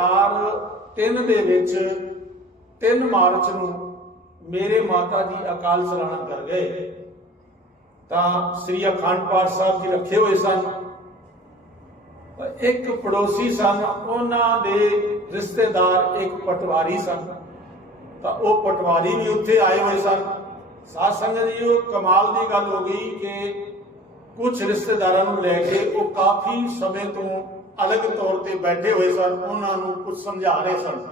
2003 ਦੇ ਵਿੱਚ 3 ਮਾਰਚ ਨੂੰ ਮੇਰੇ ਮਾਤਾ ਜੀ ਅਕਾਲ ਚਲਾਣਾ ਕਰ ਗਏ। ਤਾਂ ਸ੍ਰੀ ਅਖੰਡ ਪਾਠ ਸਾਹਿਬ ਜੀ ਰੱਖੇ ਹੋਏ ਸਨ। ਇੱਕ ਪੜੋਸੀ ਸਨ, ਉਹਨਾਂ ਦੇ ਰਿਸ਼ਤੇਦਾਰ ਇੱਕ ਪਟਵਾਰੀ ਸਨ। ਤਾਂ ਉਹ ਪਟਵਾਰੀ ਵੀ ਉੱਥੇ ਆਏ ਹੋਏ ਸਨ। ਸਾਧ ਸੰਗਤ ਜੀ, ਉਹ ਕਮਾਲ ਦੀ ਗੱਲ ਹੋ ਗਈ ਕਿ ਕੁਝ ਰਿਸ਼ਤੇਦਾਰਾਂ ਨੂੰ ਲੈ ਕੇ ਉਹ ਕਾਫੀ ਸਮੇਂ ਤੋਂ ਅਲੱਗ ਤੌਰ ਤੇ ਬੈਠੇ ਹੋਏ ਸਨ, ਉਹਨਾਂ ਨੂੰ ਕੁਝ ਸਮਝਾ ਰਹੇ ਸਨ।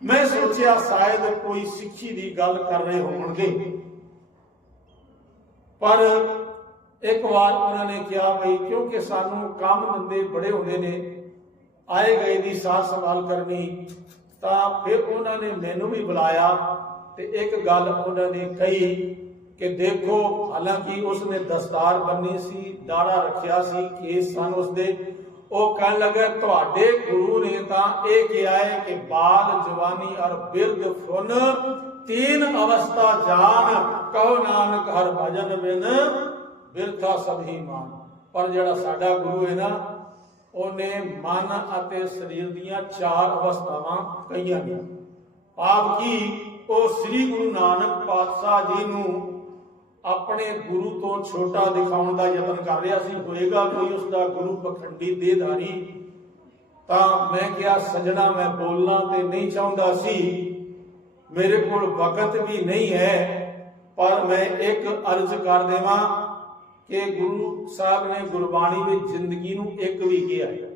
ਮੈਂ ਸੋਚਿਆ ਸ਼ਾਇਦ ਕੋਈ ਸਿੱਖੀ ਦੀ ਗੱਲ ਕਰ ਰਹੇ ਹੋਣਗੇ। ਪਰ ਇੱਕ ਵਾਰ ਉਹਨਾਂ ਨੇ ਕਿਹਾ ਬਈ ਕਿਉਂਕਿ ਸਾਨੂੰ ਕੰਮ ਧੰਦੇ ਬੜੇ ਹੁੰਦੇ ਨੇ, ਆਏ ਗਏ ਦੀ ਸਾਰ ਸੰਭਾਲ ਕਰਨੀ, ਤਾਂ ਫਿਰ ਉਹਨਾਂ ਨੇ ਮੈਨੂੰ ਵੀ ਬੁਲਾਇਆ ਤੇ ਇੱਕ ਗੱਲ ਉਹਨਾਂ ਨੇ ਕਹੀ ਕਿ ਦੇਖੋ, ਹਾਲਾਂਕਿ ਉਸਨੇ ਦਸਤਾਰ ਬੰਨੀ ਸੀ, ਦਾੜਾ ਰੱਖਿਆ ਸੀ, ਕੇਸ ਸਨ ਉਸਦੇ। ਉਹ ਕਹਿਣ ਲੱਗਾ, ਤੁਹਾਡੇ ਗੁਰੂ ਨੇ ਤਾਂ ਇਹ ਕਿਹਾ ਹੈ ਕਿ ਬਾਲ, ਜਵਾਨੀ ਔਰ ਬਿਰਧ ਫੁਨ ਤੀਨ ਅਵਸਥਾ ਜਾਨ, ਕਹੋ ਨਾਨਕ ਹਰ ਭਜਨ ਬਿਨ ਬਿਰਥਾ ਸਭੀ ਮਾਨ। ਪਰ ਜਿਹੜਾ ਸਾਡਾ ਗੁਰੂ ਹੈ ਨਾ, ਉਹਨੇ ਮਨ ਅਤੇ ਸਰੀਰ ਦੀਆਂ ਚਾਰ ਅਵਸਥਾਵਾਂ ਕਹੀਆਂ ਨੇ ਆਪ ਕੀ ਉਹ ਸ੍ਰੀ ਗੁਰੂ ਨਾਨਕ ਪਾਤਸ਼ਾਹ ਜੀ ਨੂੰ ਆਪਣੇ ਗੁਰੂ ਤੋਂ ਛੋਟਾ ਦਿਖਾਉਣ ਦਾ ਯਤਨ ਕਰ ਰਿਹਾ ਸੀ, ਹੋਏਗਾ ਕੋਈ ਉਸ ਦਾ ਗੁਰੂ ਪਖੰਡੀ ਦੇਹਧਾਰੀ? ਤਾਂ ਮੈਂ ਕਿਹਾ, ਸਜਣਾ, ਮੈਂ ਬੋਲਣਾ ਤੇ ਨਹੀਂ ਚਾਹੁੰਦਾ ਸੀ। ਮੇਰੇ ਕੋਲ ਵਕਤ ਵੀ ਨਹੀਂ ਹੈ, ਪਰ ਮੈਂ ਇੱਕ ਅਰਜ਼ ਕਰ ਦੇਵਾਂ ਕਿ ਗੁਰੂ ਸਾਹਿਬ ਨੇ ਗੁਰਬਾਣੀ ਵਿੱਚ ਜ਼ਿੰਦਗੀ ਨੂੰ ਇੱਕ ਵੀ ਕਿਹਾ ਹੈ।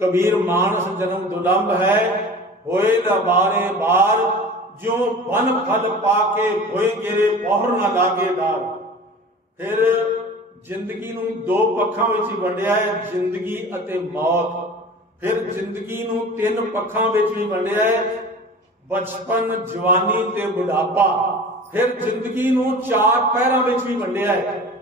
ਕਬੀਰ ਮਾਨਸ ਜਨਮ ਦੁਲੰਭ ਹੈ, ਹੋਏ ਨਾ ਬਾਰੇ ਬਾਰ ਜੋ ਬਨ ਫਲ ਪਾ ਕੇ ਹੋਏ ਗੇਰੇ ਬਹੁਰ ਨਾ ਲਾਗੇ ਫਿਰ ਜ਼ਿੰਦਗੀ ਨੂੰ ਦੋ ਪੱਖਾਂ ਵਿੱਚ ਹੀ ਵੰਡਿਆ ਹੈ, ਜ਼ਿੰਦਗੀ ਅਤੇ ਮੌਤ। ਫਿਰ ਜ਼ਿੰਦਗੀ ਨੂੰ ਤਿੰਨ ਪੱਖਾਂ ਵਿੱਚ ਵੀ ਵੰਡਿਆ ਹੈ, ਬਚਪਨ, ਜਵਾਨੀ ਤੇ ਬੁਢਾਪਾ। ਫਿਰ ਜ਼ਿੰਦਗੀ ਨੂੰ ਚਾਰ ਪਹਿਰਾਂ ਵਿੱਚ ਵੀ ਵੰਡਿਆ ਹੈ।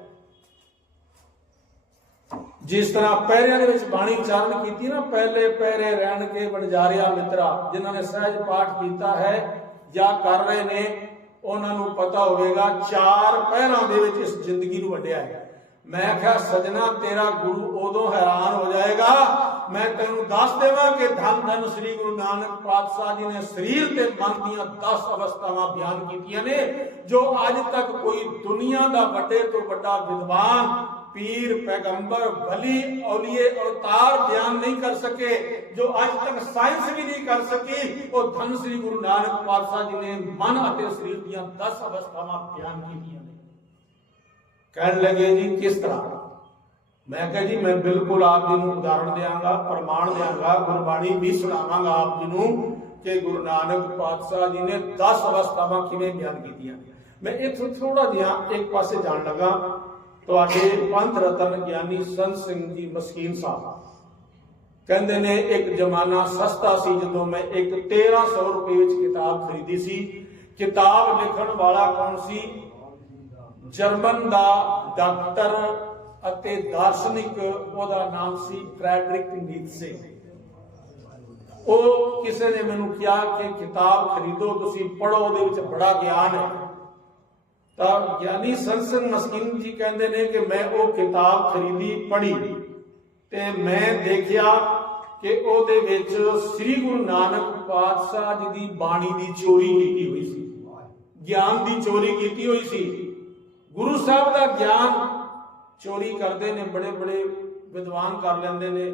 ਜਿਸ ਤਰ੍ਹਾਂ ਪਹਿਰਿਆਂ ਦੇ ਵਿੱਚ ਬਾਣੀ ਚਾਰਨ ਕੀਤੀ ਨਾ, ਪਹਿਲੇ ਪਹਿਰੇ ਰਹਿਣ ਕੇ ਵਣਜਾਰਿਆ ਮਿੱਤਰਾ, ਜਿਨ੍ਹਾਂ ਨੇ ਸਹਿਜ ਪਾਠ ਕੀਤਾ ਹੈ ਜਾਂ ਕਰ ਰਹੇ ਨੇ, ਉਹਨਾਂ ਨੂੰ ਪਤਾ ਹੋਵੇਗਾ, ਚਾਰ ਪਹਿਰਾਂ ਦੇ ਵਿੱਚ ਇਸ ਜ਼ਿੰਦਗੀ ਨੂੰ ਵੰਡਿਆ ਹੈ। ਮੈਂ ਕਿਹਾ, ਸਜਣਾ, ਤੇਰਾ ਗੁਰੂ ਉਦੋਂ ਹੈਰਾਨ ਹੋ ਜਾਏਗਾ। ਮੈਂ ਤੈਨੂੰ ਦੱਸ ਦੇਵਾਂ ਕਿ ਧੰਨ ਧੰਨ ਸ੍ਰੀ ਗੁਰੂ ਨਾਨਕ ਪਾਤਸ਼ਾਹ ਜੀ ਨੇ ਸਰੀਰ ਤੇ ਮਨ ਦੀਆਂ 10 ਅਵਸਥਾਵਾਂ ਬਿਆਨ ਕੀਤੀਆਂ ਨੇ, ਜੋ ਅੱਜ ਤੱਕ ਕੋਈ ਦੁਨੀਆ ਦਾ ਵੱਡੇ ਤੋਂ ਵੱਡਾ ਵਿਦਵਾਨ ਪੀਰ ਪੈਗੰਬਰ ਭਲੀ ਔਲੀਏ ਅਵਤਾਰ ਬਿਆਨ ਨਹੀਂ ਕਰ ਸਕੇ ਜੋ ਅੱਜ ਤੱਕ ਸਾਇੰਸ ਵੀ ਨਹੀਂ ਕਰ ਸਕੀ ਉਹ ਧੰਨ ਸ੍ਰੀ ਗੁਰੂ ਨਾਨਕ ਪਾਤਸ਼ਾਹ ਜੀ ਨੇ ਮਨ ਅਤੇ ਸਰੀਰ ਦੀਆਂ 10 ਅਵਸਥਾਵਾਂ ਬਿਆਨ ਕੀਤੀਆਂ ਨੇ ਕਹਿਣ ਲੱਗੇ ਜੀ ਕਿਸ ਤਰ੍ਹਾਂ ਮੈਂ ਕਿਹਾ ਜੀ ਮੈਂ ਬਿਲਕੁਲ ਆਪ ਜੀ ਨੂੰ ਉਦਾਹਰਣ ਦਿਆਂਗਾ ਪ੍ਰਮਾਣ ਦਿਆਂਗਾ ਗੁਰਬਾਣੀ ਵੀ ਸੁਣਾਵਾਂਗਾ ਆਪ ਜੀ ਨੂੰ ਕਿ ਗੁਰੂ ਨਾਨਕ ਪਾਤਸ਼ਾਹ ਜੀ ਨੇ 10 ਅਵਸਥਾਵਾਂ ਕਿਵੇਂ ਬਿਆਨ ਕੀਤੀਆਂ ਮੈਂ ਇੱਥੋਂ ਥੋੜਾ ਜਿਹਾ ਇੱਕ ਪਾਸੇ ਜਾਣ ਲੱਗਾ ਤੁਹਾਡੇ ਪੰਥ ਰਤਨ ਗਿਆਨੀ ਸੰਤ ਸਿੰਘ ਜੀ ਮਸਕੀਨ ਸਾਹਿਬ। ਕਹਿੰਦੇ ਨੇ, ਇੱਕ ਜ਼ਮਾਨਾ ਸਸਤਾ ਸੀ ਜਦੋਂ ਮੈਂ ਇੱਕ 1300 ਰੁਪਏ ਵਿੱਚ ਕਿਤਾਬ ਖਰੀਦੀ ਸੀ। ਕਿਤਾਬ ਲਿਖਣ ਵਾਲਾ ਕੌਣ ਸੀ? ਜਰਮਨ ਦਾ ਡਾਕਟਰ ਅਤੇ ਦਾਰਸ਼ਨਿਕ, ਉਹਦਾ ਨਾਮ ਸੀ ਫ੍ਰੈਡਰਿਕ ਨੀਤਸੇ ਉਹ ਕਿਸੇ ਨੇ ਮੈਨੂੰ ਕਿਹਾ ਕਿ ਕਿਤਾਬ ਖਰੀਦੋ, ਤੁਸੀਂ ਪੜੋ ਉਹਦੇ ਵਿੱਚ ਬੜਾ ਗਿਆਨ ਹੈ। ਤਾਂ ਗਿਆਨੀ ਸੰਸਨ ਮਸਕੀਨ ਜੀ ਕਹਿੰਦੇ ਨੇ ਕਿ ਮੈਂ ਉਹ ਕਿਤਾਬ ਖਰੀਦੀ, ਪੜ੍ਹੀ ਤੇ ਮੈਂ ਦੇਖਿਆ ਕਿ ਉਹਦੇ ਵਿੱਚ ਸ੍ਰੀ ਗੁਰੂ ਨਾਨਕ ਪਾਤਸ਼ਾਹ ਜੀ ਦੀ ਬਾਣੀ ਦੀ ਚੋਰੀ ਕੀਤੀ ਹੋਈ ਸੀ, ਗਿਆਨ ਦੀ ਚੋਰੀ ਕੀਤੀ ਹੋਈ ਸੀ। ਗੁਰੂ ਸਾਹਿਬ ਦਾ ਗਿਆਨ ਚੋਰੀ ਕਰਦੇ ਨੇ, ਬੜੇ ਬੜੇ ਵਿਦਵਾਨ ਕਰ ਲੈਂਦੇ ਨੇ।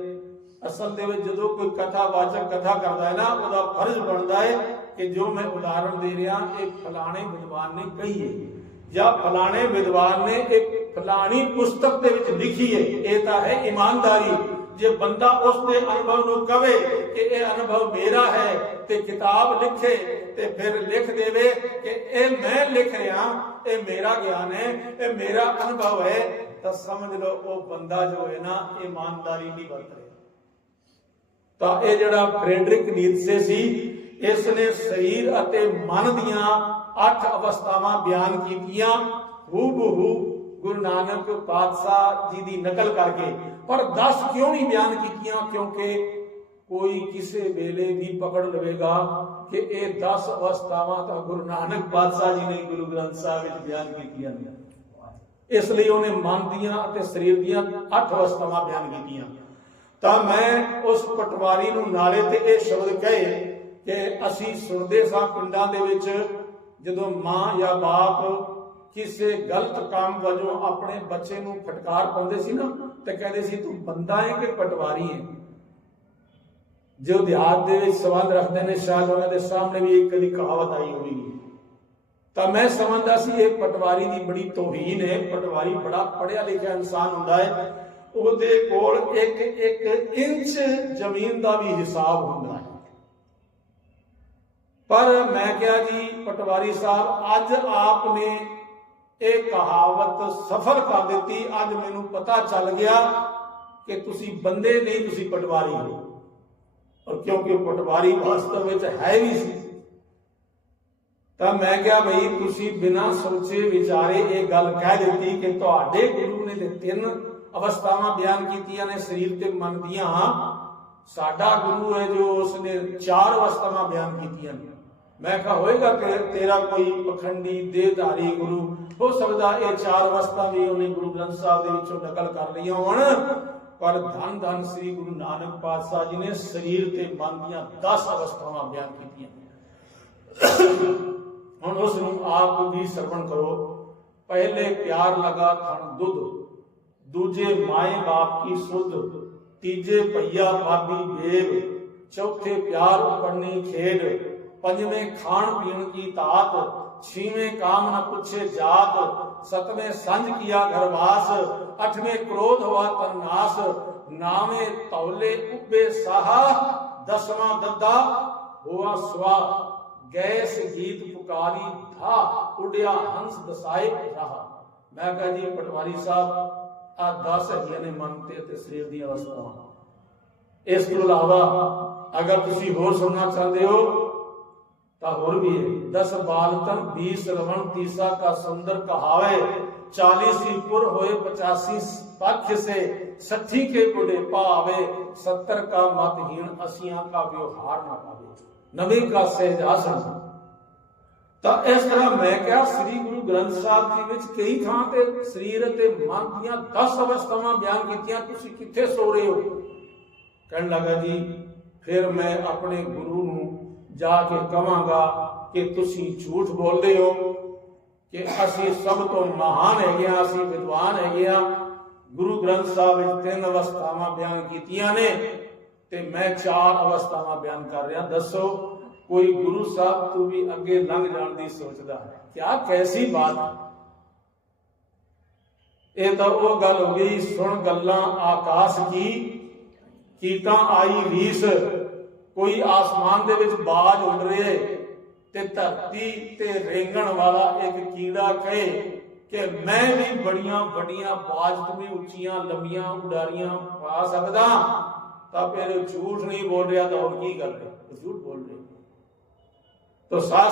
ਅਸਲ ਦੇ ਵਿੱਚ ਜਦੋਂ ਕੋਈ ਕਥਾ ਵਾਚਕ ਕਥਾ ਕਰਦਾ ਹੈ ਨਾ, ਉਹਦਾ ਫਰਜ਼ ਬਣਦਾ ਹੈ ਕਿ ਜੋ ਮੈਂ ਉਦਾਹਰਣ ਦੇ ਰਿਹਾ, ਇਹ ਫਲਾਣੇ ਵਿਦਵਾਨ ਨੇ ਕਹੀ ਹੈ। ਜਾਂ ਫਲਾਣੇ ਵਿਦਵਾਨ ਨੇ ਇੱਕ ਫਲਾਣੀ ਪੁਸਤਕ ਦੇ ਵਿੱਚ ਲਿਖੀ ਹੈ, ਇਹ ਤਾਂ ਹੈ ਇਮਾਨਦਾਰੀ। ਜੇ ਬੰਦਾ ਉਸ ਦੇ ਅਨੁਭਵ ਨੂੰ ਕਵੇ ਕਿ ਇਹ ਅਨੁਭਵ ਮੇਰਾ ਹੈ ਤੇ ਕਿਤਾਬ ਲਿਖੇ ਤੇ ਫਿਰ ਲਿਖ ਦੇਵੇ ਕਿ ਇਹ ਮੈਂ ਲਿਖ ਰਿਹਾ, ਇਹ ਮੇਰਾ ਗਿਆਨ ਹੈ, ਇਹ ਮੇਰਾ ਅਨੁਭਵ ਹੈ, ਤਾਂ ਸਮਝ ਲਓ ਉਹ ਬੰਦਾ ਜੋ ਹੈ ਨਾ, ਇਮਾਨਦਾਰੀ ਨਹੀਂ ਵਰਤ ਰਿਹਾ। ਤਾਂ ਇਹ ਜਿਹੜਾ ਫ੍ਰੈਡਰਿਕ ਨੀਤਸੇ ਸੀ, ਇਸ ਨੇ ਸਰੀਰ ਅਤੇ ਮਨ ਦੀਆਂ ਅੱਠ ਅਵਸਥਾਵਾਂ ਬਿਆਨ ਕੀਤੀਆਂ, ਹੂਬਹੂ ਗੁਰੂ ਨਾਨਕ ਪਾਤਸ਼ਾਹ ਜੀ ਦੀ ਨਕਲ ਕਰਕੇ। ਪਰ 10 ਕਿਉਂ ਨਹੀਂ ਬਿਆਨ ਕੀਤੀਆਂ? ਕਿਉਂਕਿ ਕੋਈ ਕਿਸੇ ਵੇਲੇ ਵੀ ਪਕੜ ਲਵੇਗਾ ਕਿ ਇਹ 10 ਅਵਸਥਾਵਾਂ ਤਾਂ ਗੁਰੂ ਨਾਨਕ ਪਾਤਸ਼ਾਹ ਜੀ ਨੇ ਗੁਰੂ ਗ੍ਰੰਥ ਸਾਹਿਬ ਵਿੱਚ ਬਿਆਨ ਕੀਤੀਆਂ ਨੇ। ਇਸ ਲਈ ਉਹਨੇ ਮਨ ਦੀਆਂ ਅਤੇ ਸਰੀਰ ਦੀਆਂ 8 ਅਵਸਥਾਵਾਂ ਬਿਆਨ ਕੀਤੀਆਂ। ਤਾਂ ਮੈਂ ਉਸ ਪਟਵਾਰੀ ਨੂੰ ਨਾਲੇ ਤੇ ਇਹ ਸ਼ਬਦ ਕਹੇ ਕਿ ਅਸੀਂ ਸੁਣਦੇ ਸਾਂ ਪਿੰਡਾਂ ਦੇ ਵਿੱਚ ਜਦੋਂ ਮਾਂ ਜਾਂ ਬਾਪ ਕਿਸੇ ਗਲਤ ਕੰਮ ਵਜੋਂ ਆਪਣੇ ਬੱਚੇ ਨੂੰ ਫਟਕਾਰ ਪਾਉਂਦੇ ਸੀ ਨਾ, ਤੇ ਕਹਿੰਦੇ ਸੀ, ਤੂੰ ਬੰਦਾ ਹੈ ਕਿ ਪਟਵਾਰੀ ਹੈ ਜੋ ਦਿਹਾਤ ਦੇ ਵਿੱਚ ਸਬੰਧ ਰੱਖਦੇ ਨੇ, ਸ਼ਾਇਦ ਉਹਨਾਂ ਦੇ ਸਾਹਮਣੇ ਵੀ ਇੱਕ ਕਦੀ ਕਹਾਵਤ ਆਈ ਹੋਵੇਗੀ। ਤਾਂ ਮੈਂ ਸਮਝਦਾ ਸੀ, ਇਹ ਪਟਵਾਰੀ ਦੀ ਬੜੀ ਤੋਹੀਨ ਹੈ ਪਟਵਾਰੀ ਬੜਾ ਪੜਿਆ ਲਿਖਿਆ ਇਨਸਾਨ ਹੁੰਦਾ ਹੈ ਉਹਦੇ ਕੋਲ ਇੱਕ ਇੱਕ ਇੰਚ ਜ਼ਮੀਨ ਦਾ ਵੀ ਹਿਸਾਬ ਹੁੰਦਾ ਹੈ ਪਰ ਮੈਂ ਕਿਹਾ ਜੀ, ਪਟਵਾਰੀ ਸਾਹਿਬ, ਅੱਜ ਆਪ ਨੇ ਇਹ ਕਹਾਵਤ ਸਫਲ ਕਰ ਦਿੱਤੀ। ਅੱਜ ਮੈਨੂੰ ਪਤਾ ਚੱਲ ਗਿਆ ਕਿ ਤੁਸੀਂ ਬੰਦੇ ਨਹੀਂ, ਤੁਸੀਂ ਪਟਵਾਰੀ ਹੋ। ਔਰ ਕਿਉਂਕਿ ਪਟਵਾਰੀ ਵਾਸਤਵ ਵਿੱਚ ਹੈ ਵੀ ਸੀ, ਤਾਂ ਮੈਂ ਕਿਹਾ ਭਈ ਤੁਸੀਂ ਬਿਨਾਂ ਸੋਚੇ ਵਿਚਾਰੇ ਇਹ ਗੱਲ ਕਹਿ ਦਿੱਤੀ ਕਿ ਤੁਹਾਡੇ ਗੁਰੂ ਨੇ ਤੇ ਤਿੰਨ ਅਵਸਥਾਵਾਂ ਬਿਆਨ ਕੀਤੀਆਂ ਨੇ ਸਰੀਰ ਤੇ ਮਨ ਦੀਆਂ। ਸਾਡਾ ਗੁਰੂ ਹੈ ਜੋ ਉਸਨੇ ਚਾਰ ਅਵਸਥਾਵਾਂ ਬਿਆਨ ਕੀਤੀਆਂ ਨੇ। ਮੈਂ ਕਿਹਾ, ਹੋਏਗਾ ਕਿ ਤੇਰਾ ਕੋਈ ਪਖੰਡੀ ਦੇਹਧਾਰੀ ਗੁਰੂ? ਹੋ ਸਕਦਾ ਇਹ ਚਾਰ ਅਵਸਥਾ ਵੀ ਉਹਨੇ ਗੁਰੂ ਗ੍ਰੰਥ ਸਾਹਿਬ ਦੇ ਵਿੱਚੋਂ ਨਕਲ ਕਰ ਲਈਆਂ ਹੋਣ। ਪਰ ਧੰਨ ਧੰਨ ਸ੍ਰੀ ਗੁਰੂ ਨਾਨਕ ਪਾਤਸ਼ਾਹ ਜੀ ਨੇ ਸਰੀਰ ਤੇ ਮਨ ਦੀਆਂ 10 ਅਵਸਥਾਵਾਂ ਬਿਆਨ ਕੀਤੀਆਂ। ਹੁਣ ਉਸ ਨੂੰ ਆਪ ਵੀ ਸਰਵਣ ਕਰੋ। ਪਹਿਲੇ ਪਿਆਰ ਲਗਾ ਖਣ ਦੁੱਧ, ਦੂਜੇ ਮਾਏ ਬਾਪ ਕੀ ਸੁਧ, ਤੀਜੇ ਭਈਆ ਬਾਬੀ ਬੇਬ ਚੌਥੇ ਪਿਆਰ ਉਪਰਨੀ ਖੇਡ ਪੰਜਵੇਂ ਖਾਣ ਪੀਣ ਕੀ ਤਾਤ, ਛੇਵੇਂ ਕਾਮ ਨ ਪੁੱਛੇ ਜਾਤ, ਸਤਵੇਂ ਸੰਜ ਕੀਆ ਘਰਵਾਸ ਅਠਵੇਂ ਕ੍ਰੋਧ ਹੋਆ ਤਨਾਸ ਨਾਵੇਂ ਤੌਲੇ ਉੱਬੇ ਸਾਹਾ, ਦਸਵਾਂ ਦੱਦਾ ਹੋਆ ਸਵਾ ਗੈਸ ਗੀਤ ਪੁਕਾਰੀ ਧਾ, ਉਡਿਆ ਹੰਸ ਦਸਾਏ ਰਹਾ ਮੈਂ ਕਹਾਂ ਜੀ, ਪਟਵਾਰੀ ਸਾਹਿਬ ਆ 10 ਹੈਗੀਆਂ ਨੇ ਮਨ ਤੇ ਤੇ ਸਰੀਰ ਦੀਆਂ ਅਵਸਥਾਵਾਂ ਇਸ ਤੋਂ ਇਲਾਵਾ, ਅਗਰ ਤੁਸੀਂ ਹੋਰ ਸੁਣਨਾ ਚਾਹੁੰਦੇ ਹੋ ਤਾਂ ਹੋਰ ਵੀ ਹੈ। 10 ਬਾਲਤਨ 20 ਰਵਣ, ਤੀਸਾ ਕਾ ਸੁੰਦਰ ਕਹਾਵੇ। 40 ਸੀ ਪੁਰ ਹੋਏ 85 ਪੱਖ ਸੇ 60 ਕੇ ਬੁਢੇ ਪਾਵੇ 70 ਕਾ ਮਤਹੀਣ ਅਸੀਆਂ ਕਾ ਵਿਵਹਾਰ ਨਾ ਨਵੇਂ ਕਾ ਸਹਿਜਾਸਨ ਤਾਂ ਇਸ ਤਰ੍ਹਾਂ ਮੈਂ ਕਿਹਾ, ਸ੍ਰੀ ਗੁਰੂ ਗ੍ਰੰਥ ਸਾਹਿਬ ਜੀ ਵਿੱਚ ਕਈ ਥਾਂ ਤੇ ਸਰੀਰ ਅਤੇ ਮਨ ਦੀਆਂ 10 ਅਵਸਥਾਵਾਂ ਬਿਆਨ ਕੀਤੀਆਂ। ਤੁਸੀਂ ਕਿੱਥੇ ਸੋ ਰਹੇ ਹੋ? ਕਹਿਣ ਲੱਗਾ ਜੀ, ਫਿਰ ਮੈਂ ਆਪਣੇ ਗੁਰੂ ਜਾ ਕੇ ਕਵਾਂਗਾ ਕਿ ਤੁਸੀਂ ਝੂਠ ਬੋਲਦੇ ਹੋ, ਕਿ ਅਸੀਂ ਸਭ ਤੋਂ ਮਹਾਨ ਹੈਗੇ ਆ ਅਸੀਂ ਵਿਦਵਾਨ ਹੈਗੇ ਆ ਗੁਰੂ ਗ੍ਰੰਥ ਸਾਹਿਬ ਵਿੱਚ ਤਿੰਨ ਅਵਸਥਾਵਾਂ ਬਿਆਨ ਕੀਤੀਆਂ ਨੇ ਤੇ ਮੈਂ ਚਾਰ ਅਵਸਥਾਵਾਂ ਬਿਆਨ ਕਰ ਰਿਹਾ। ਦੱਸੋ, ਕੋਈ ਗੁਰੂ ਸਾਹਿਬ ਤੋਂ ਵੀ ਅੱਗੇ ਲੰਘ ਜਾਣ ਦੀ ਸੋਚਦਾ ਹੈ? ਕਿਆ ਕੈਸੀ ਬਾਤ? ਇਹ ਤਾਂ ਉਹ ਗੱਲ ਹੋ ਗਈ, ਸੁਣ ਗੱਲਾਂ ਆਕਾਸ਼ ਕੀ ਕੀਤਾਂ ਆਈ ਰੀਸ। ਕੋਈ ਆਸਮਾਨ ਦੇ ਵਿੱਚ ਬਾਜ ਉੱਡ ਰਿਹਾ ਤੇ ਧਰਤੀ ਤੇ ਰੇਂਗਣ ਵਾਲਾ ਇੱਕ ਕੀੜਾ ਕਹੇ ਕਿ ਮੈਂ ਵੀ ਬੜੀਆਂ ਵੱਡੀਆਂ ਬਾਜ ਤੁਮੇ ਉੱਚੀਆਂ, ਲੰਮੀਆਂ, ਉਡਾਰੀਆਂ ਪਾ ਸਕਦਾ ਤਾਂ ਫਿਰ ਝੂਠ ਨਹੀਂ ਬੋਲ ਰਿਹਾ ਤਾਂ ਹੁਣ ਕੀ ਕਰ ਰਿਹਾ ਝੂਠ ਬੋਲ ਰਿਹਾ। ਤਾਂ ਸਾਥ